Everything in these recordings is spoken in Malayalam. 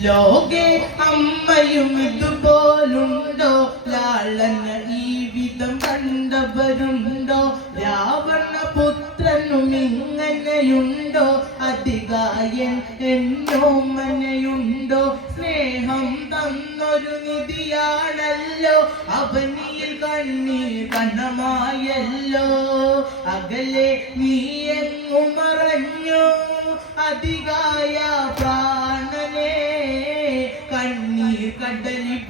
ലോകെ അമ്മയും ഇതുപോലുണ്ടോ ലാളന ഈ വിധം കണ്ടവരുണ്ടോ? രാവണ പുത്രനും ഇങ്ങനെയുണ്ടോ അധികായൻ എന്നോ മനയുണ്ടോ സ്നേഹം തന്നൊരു നിധിയാണല്ലോ. അവനിയിൽ കണ്ണീർ കണ്ണമായല്ലോ. അകലെ നീ എങ്ങും മറഞ്ഞോ അധികായ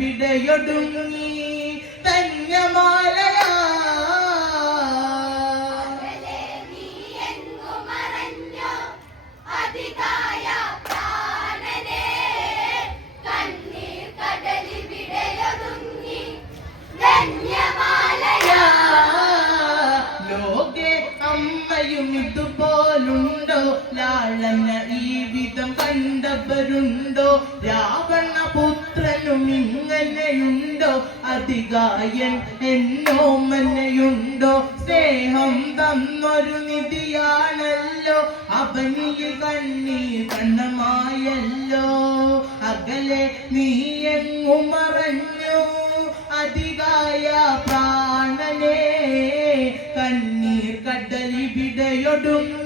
കടലി പിടയൊടുങ്ങി തന്യമാലയാ ഇതുപോലുണ്ടോ ലാളന ഈ വിധം കണ്ടവരുണ്ടോ? രാവണ പുത്രനും ഇങ്ങനെയുണ്ടോ? അധികായൻ എന്നോ മന്നയുണ്ടോ? സ്നേഹം തന്നൊരു നിധിയാണല്ലോ. അവനിൽ കണ്ണീർ കണ്ണമായല്ലോ. അകലെ നീ എങ്ങു മറഞ്ഞു. അധികായ പ്രാണനെ be there, you do.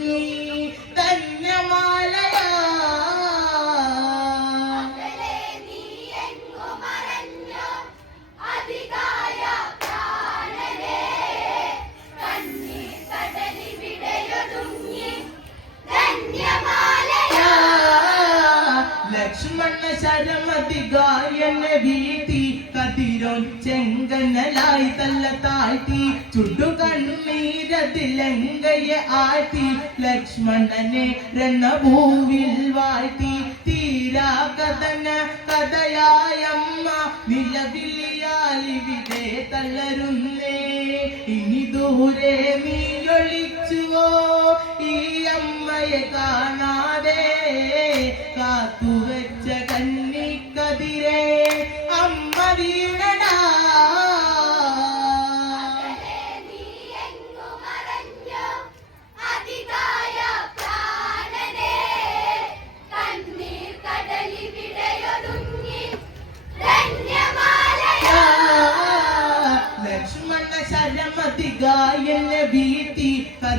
ചെങ്കനലായി തല്ല താഴ്ത്തി ചുടു കണ്ണീരതിലങ്കയെ ആഴ്ത്തി ലക്ഷ്മണനെ രണഭൂവിൽ വാഴ്ത്തി. തീരാ കഥന കഥയായമ്മ നിലവിളിയാലിവിടെ തളരുന്നേ. ഇനി ദൂരെ നീയൊളിച്ചുവോ ഈ അമ്മയെ കാണാതെ. കാത്തുവച്ച കന്നിക്കതിരെ അമ്മ വീണടാ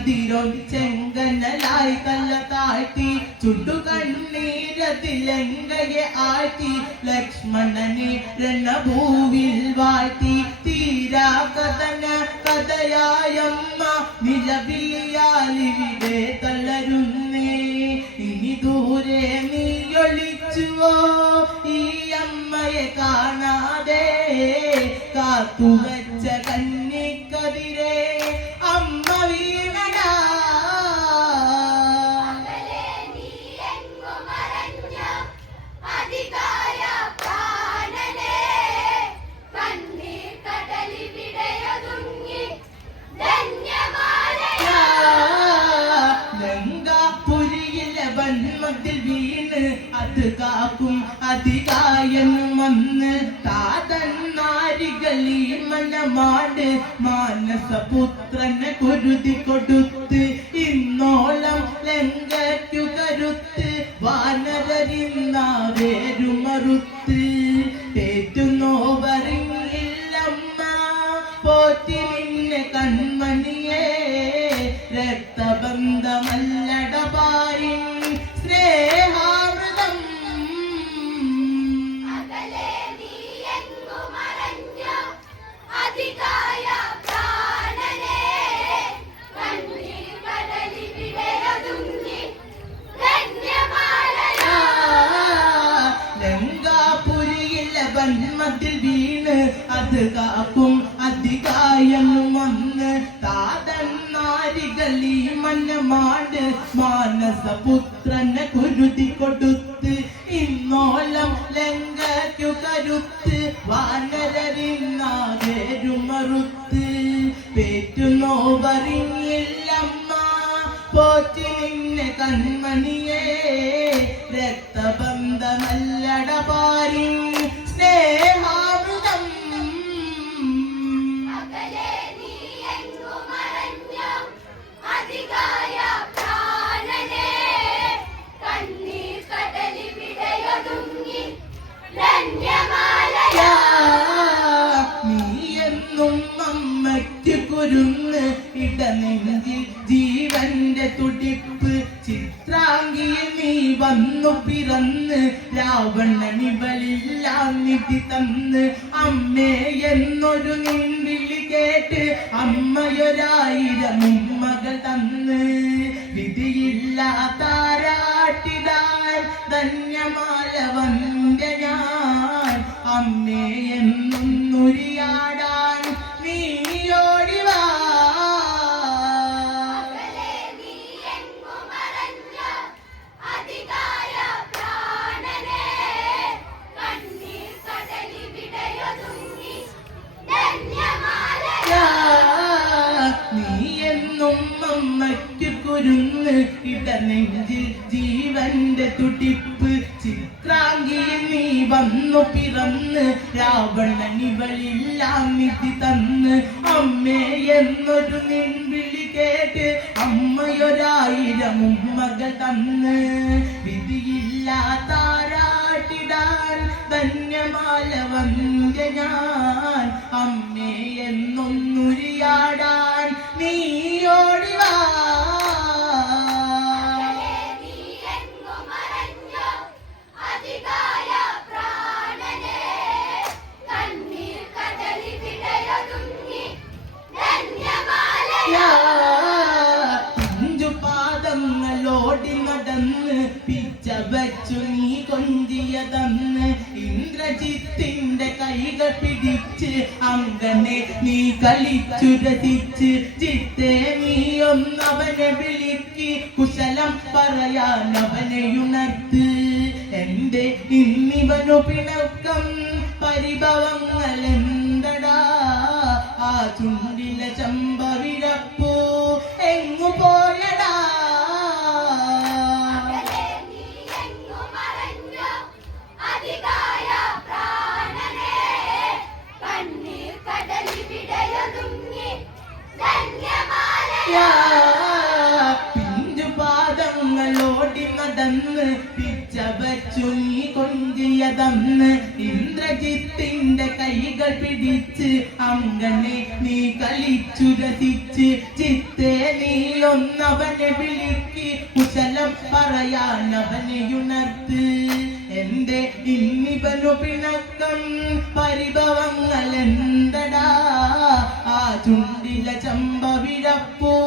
കതിരോൻ ചെങ്കനലായി തല്ല താഴ്ത്തി ചുട്ടു കണ്ണീരതിലങ്കയെ ആഴ്ത്തി ലക്ഷ്മണനെ രണഭൂവിൽ വാഴ്ത്തി. തീരാ കഥന കഥയായമ്മ നിലവിളിയാലിവിടെ തളരുന്നേ. ഇനി ദൂരെ നീയൊളിച്ചുവോ ഈ അമ്മയെ കാണാതെ കാത്തുവച്ച കന്നിക്കതിരെ അമ്മ വീണടാ ലങ്കയ്ക്കു കരുത്ത് വാനരരിന്നാവേരുമറുത്ത് തേറ്റുന്നോവറിങ്ങില്ലമ്മ പോറ്റി നിന്നെ കൺമണിയേ. രക്തബന്ധമല്ലടപായിൻ അത് കാക്കും അധികായെന്നും വന്ന് താതൻ നാരികളീ മന്നമാട് മാനസപുത്രനെ കുരുതി കൊടുത്ത് ഇന്നോളം ലങ്കയ്ക്കു കരുത്ത് വാനരരിന്നാകേരുമറുത്ത് പേറ്റുന്നോവറിഞ്ഞില്ലമ്മ പോറ്റി നിന്നെ കൺമണിയേ രക്തബന്ധമല്ലടപാരി സ്നേഹാമൃതം അമ്മയ്ക്ക് കുരുന്ന് ഇടനെഞ്ചി ജീവന്റെ തുടിപ്പ്. ചിത്രാംഗിയിൽ നീ വന്നു പിറന്ന് രാവണനിവളില്ലാം നിധി തന്ന്. അമ്മേ എന്നൊരു നിൻവിളി കേട്ട് അമ്മയൊരായിരം ഉമ്മകൾ തന്ന്. വിധിയില്ലാതാരാട്ടിടാൻ ധന്യമാല വന്ദ ഞാൻ. അമ്മേ എന്നും നുരിയാടാൻ തുടിപ്പ് ചിത്രാംഗിയിൽ നീ വന്നു പിറന്ന് രാവണനിവളില്ലാം നിധി തന്ന് അമ്മേ എന്നൊരു നിൻവിളി കേട്ട് അമ്മയൊരായിരം ഉമ്മകൾ തന്ന്. വിധിയില്ലാതാരാട്ടിടാൻ ധന്യമാല വന്ദ ഞാൻ. അമ്മേ എന്നൊന്നുരിയാടാൻ നീ പിടിച്ച് അങ്ങനെ നീ കളിച്ചു രസിച്ച് ചിത്തെ നീ ഒന്നവനെ വിളിക്ക്. കുശലം പറയാൻ അവനെ ഉണർത്ത്. എന്റെ ഇന്നിവനു പിണക്കം പരിഭവങ്ങൾ എന്തടാ ആ ചുണ്ടിലെ ചമ്പവിഴപ്പൂ എങ്ങു പോയടാ? ഇന്ദ്രജിത്തിന്റെ കൈകൾ പിടിച്ച് അങ്ങനെ നീ കളിച്ചു രസിച്ച് ചിത്തെ നീ ഒന്നവനെ വിളിക്ക്. കുശലം പറയാൻ അവനെ ഉണർത്ത്. എന്റെ ഇന്നിവനു പിണക്കം പരിഭവങ്ങൾ എന്തടാ ആ ചുണ്ടില ചമ്പവിഴപ്പൂ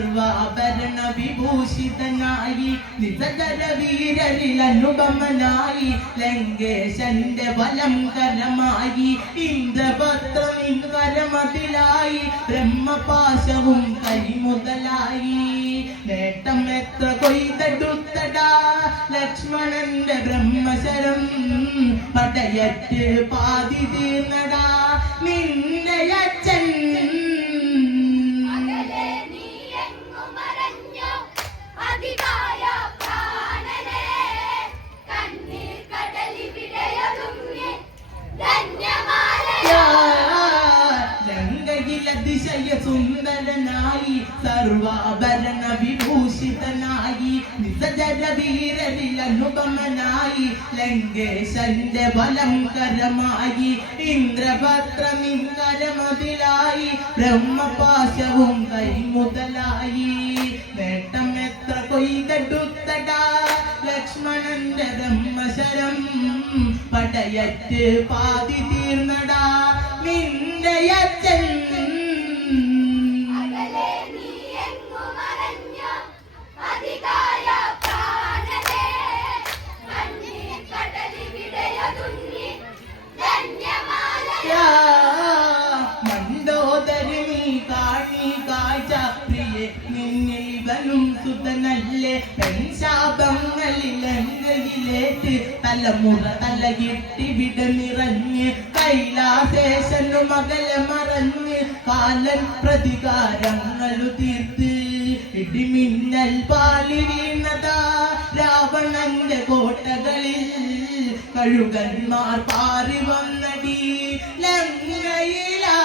സർവാഭരണ വിഭൂഷിതനായി നിസകര വീരരിൽ അനുപമനായി ലങ്കേശന്റെ വലം കരമായി ഇന്ദ്രപത്രം ഇന്ദ്രമതിലായി ബ്രഹ്മപാശവും കൈമുതലായി നേട്ടം എത്ര കൊയ്തെടുത്തടാ ലക്ഷ്മണന്റെ ബ്രഹ്മശരം പടയറ്റ് പാതി തീർന്നടാ. നിന്റെ സുന്ദരനായി സർവാഭരണ വിഭൂഷിതനായി നിസജര വീരരിൽ അനുപമനായി ലങ്കേശന്റെ ബലങ്കരമായി കരമായി ഇന്ദ്രഭദ്രമിങ്കരമതിലായി ബ്രഹ്മപാശവും കൈമുതലായി നേട്ടം എത്ര കൊയ്തെടുത്തടാ ലക്ഷ്മണന്റെ ബ്രഹ്മശരം? പടയറ്റ് പാതി തീർന്നടാ നിന്റെ നിന്നിൽ ഇവനും സുതനല്ലേ? പെൺശാപങ്ങളിൽ എങ്കയിലേറ്റ് തലമുറ തലകിട്ടി വിട നിറഞ്ഞ് കൈലാസേശനു മകളെ മറഞ്ഞ് കാലൻ പ്രതികാരങ്ങളു തീർത്ത് ഇടിമിന്നൽ പാലി വീണതാ രാവണന്റെ കോട്ടകളിൽ കഴുകന്മാർ പാറി വന്നടി ലങ്കയിലാ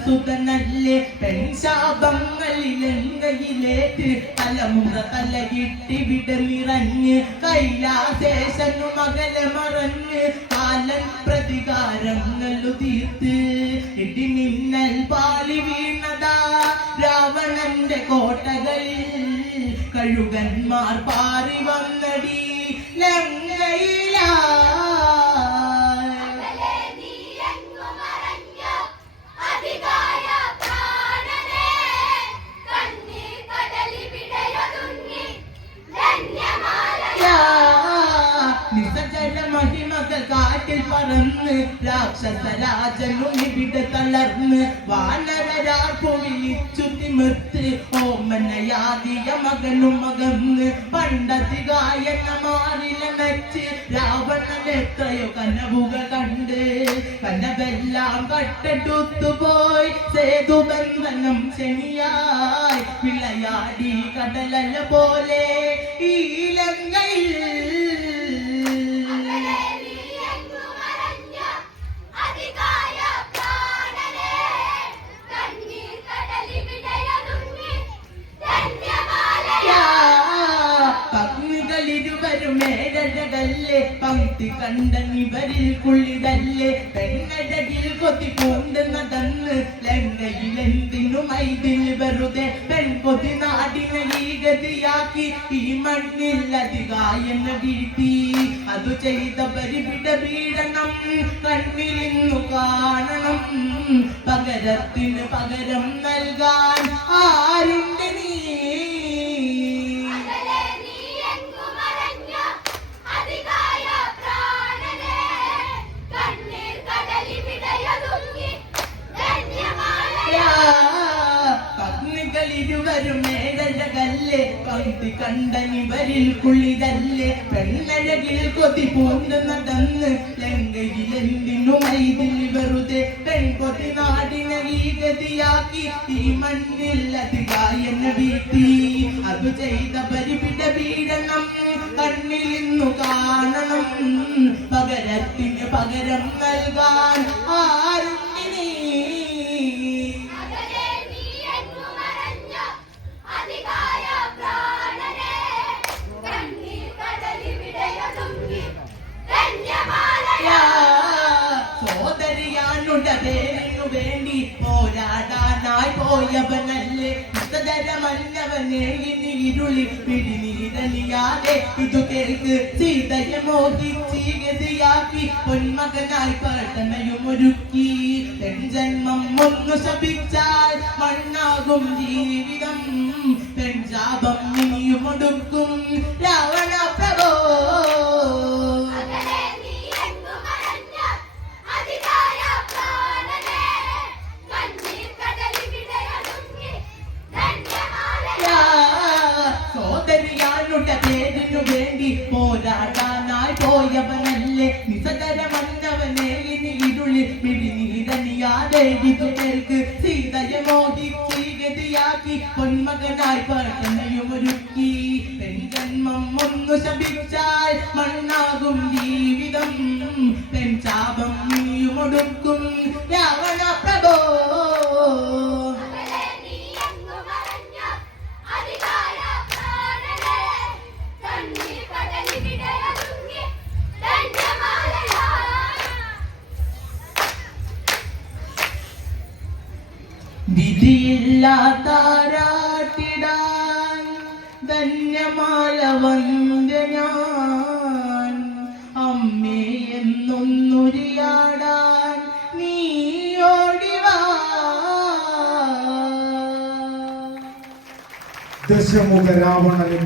ഇവനും സുതനല്ലേ പെൺശാപങ്ങളിലെങ്കയിലേറ്റ് തലമുറ തലകിട്ടി വിടനിറഞ്ഞ് കൈലാശേഷനു മകലെ മറഞ്ഞ് കാലൻ പ്രതികാരങ്ങളു തീർത്ത്. ഇടിമിന്നൽ പാലി വീണതാ രാവണന്റെ കോട്ടകളിൽ. കഴുകന്മാർ പാറി വന്നടി ലങ്കയിലാ പറന്ന് രാക്ഷസ രാജനും ഇവിടെ തളർന്ന് വാനരരാർക്കു വിളിച്ചു തിമിർത്ത് ഓമനയാദിയ മകനും മകന്ന് പണ്ടതികായന മാറിലണച്ച് രാവണൻ എത്രയോ കനവുകൾ കണ്ട് കനവെല്ലാം കട്ടെടുത്തു പോയി സേതുബന്ധനം ശനിയായി വിളയാടി കടലല പോലെ ഈ ഈ ഗതിയാക്കി ഈ മണ്ണിൽ അധികായന വീഴ്ത്തി. അതു ചെയ്ത പരിപിട പീഡനം കണ്ണിലിന്നു കാണണം. പകരത്തിന് പകരം നൽകാൻ ആരുണ്ട് നീ? നീ പങ്ക്തി കണ്ടനിവരിൽ കുള്ളിതല്ലേ പെണ്ണഴകിൽ കൊതി പൂണ്ടുന്നതന്ന് ലങ്കയിൽ എന്തിനു മൈതിൽ വെറുതെ? പെൺകൊതി നാടിനെ ഗതിയാക്കി ഈ മണ്ണിൽ അധികായന വീട്ടി അത് ചെയ്ത പരിപിട പീഡനം കണ്ണിൽ ഇന്നു കാണണം. പകരത്തിന് പകരം നൽകാൻ ആരുണ്ട് മോഹിച്ചീ ഗതിയാക്കി പൊന്മകനായി പട്ടണയും ഒരുക്കി. പെൺജന്മം ഒന്നു ശപിച്ചാൽ മണ്ണാകും ജീവിതം. പെൺശാപം ഇനിയും നിസകരമന്നവനെ ഇനി ഇരുളി പിടിനീരണിയാതെ ഇതു പേർക്ക് സീതയെ ഗതിയാക്കി പൊന്മകനായി ഒരുക്കി പെൺജന്മം ഒന്നു ശപിച്ചാൽ മണ്ണാകും ജീവിതം. പെൺചാപം നീയും ഒടുക്കും രാവണ പ്രഭോ. വിധിയില്ലാതാരാട്ടിടാൻ ധന്യമായ വന്ധ്യ ഞാൻ. അമ്മേ എന്നൊന്നുരിയാടാൻ നീ ദശമുഖ രാവണനും